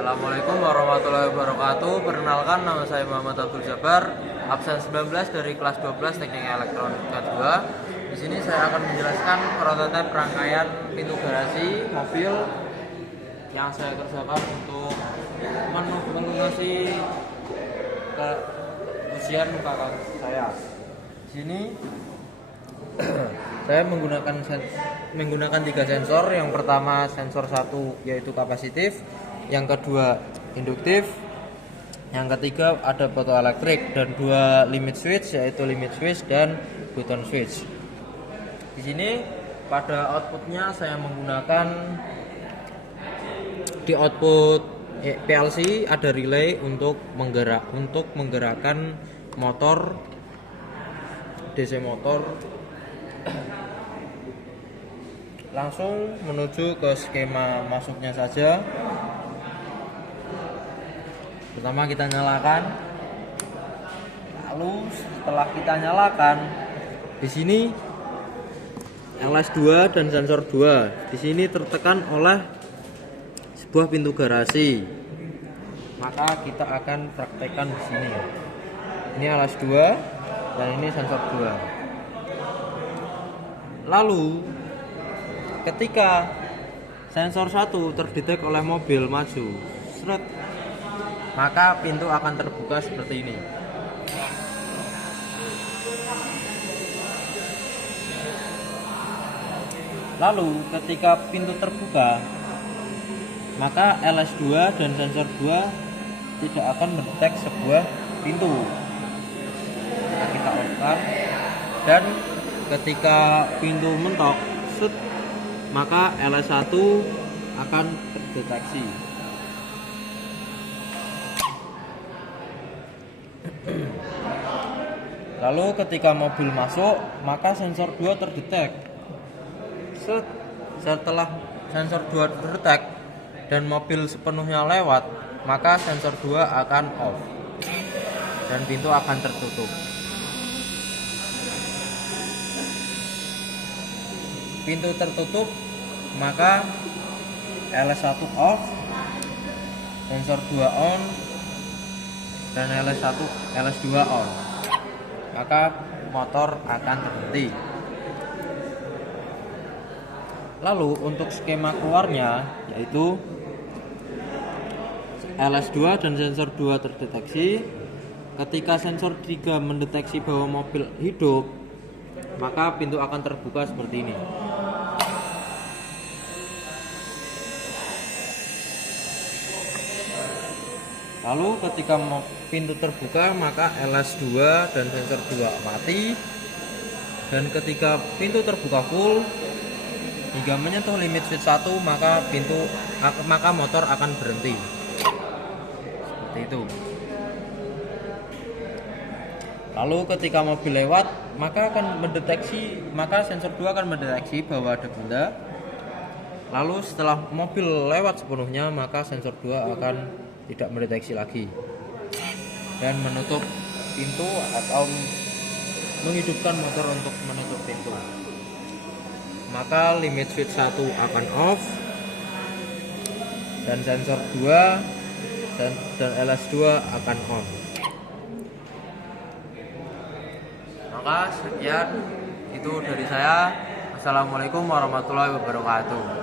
Assalamualaikum warahmatullahi wabarakatuh. Perkenalkan, nama saya Muhammad Abdul Jabbar, absen 19 dari kelas 12 Teknik Elektronika 2. Di sini saya akan menjelaskan prototipe rangkaian pintu garasi mobil yang saya kerjakan untuk melunasi ke ujian kakak saya. Di sini saya menggunakan 3 sensor. Yang pertama sensor 1 yaitu kapasitif, yang kedua induktif, yang ketiga ada fotoelektrik, dan 2 limit switch yaitu limit switch dan button switch. Di sini pada outputnya saya menggunakan di output PLC ada relay untuk menggerakkan motor DC motor. Langsung menuju ke skema masuknya saja. Pertama kita nyalakan. Lalu setelah kita nyalakan, di sini LS2 dan sensor 2 di sini tertekan oleh sebuah pintu garasi. Maka kita akan praktekkan di sini. Ini LS2 dan ini sensor 2. Lalu ketika sensor 1 terdetek oleh mobil maju, maka pintu akan terbuka seperti ini. Lalu ketika pintu terbuka, maka LS2 dan sensor 2 tidak akan mendetek sebuah pintu. Kita on-kan, dan ketika pintu mentok, maka LS1 akan terdeteksi. Lalu ketika mobil masuk, maka sensor 2 terdetek. Setelah sensor 2 terdetek dan mobil sepenuhnya lewat, maka sensor 2 akan off dan pintu akan tertutup. Pintu tertutup, maka LS1 off, sensor 2 on, dan LS2 on. Maka motor akan terhenti. Lalu untuk skema keluarnya, yaitu LS2 dan sensor 2 terdeteksi. Ketika sensor 3 mendeteksi bahwa mobil hidup, maka pintu akan terbuka seperti ini. Lalu ketika pintu terbuka, maka LS2 dan sensor 2 mati. Dan ketika pintu terbuka full hingga menyentuh limit switch 1, maka motor akan berhenti. Seperti itu. Lalu ketika mobil lewat, maka sensor 2 akan mendeteksi bahwa ada benda. Lalu setelah mobil lewat sepenuhnya, maka sensor 2 akan tidak mendeteksi lagi dan menutup pintu atau menghidupkan motor untuk menutup pintu. Maka limit switch 1 akan off dan sensor 2 dan LS2 akan on. Maka sekian itu dari saya. Assalamualaikum warahmatullahi wabarakatuh.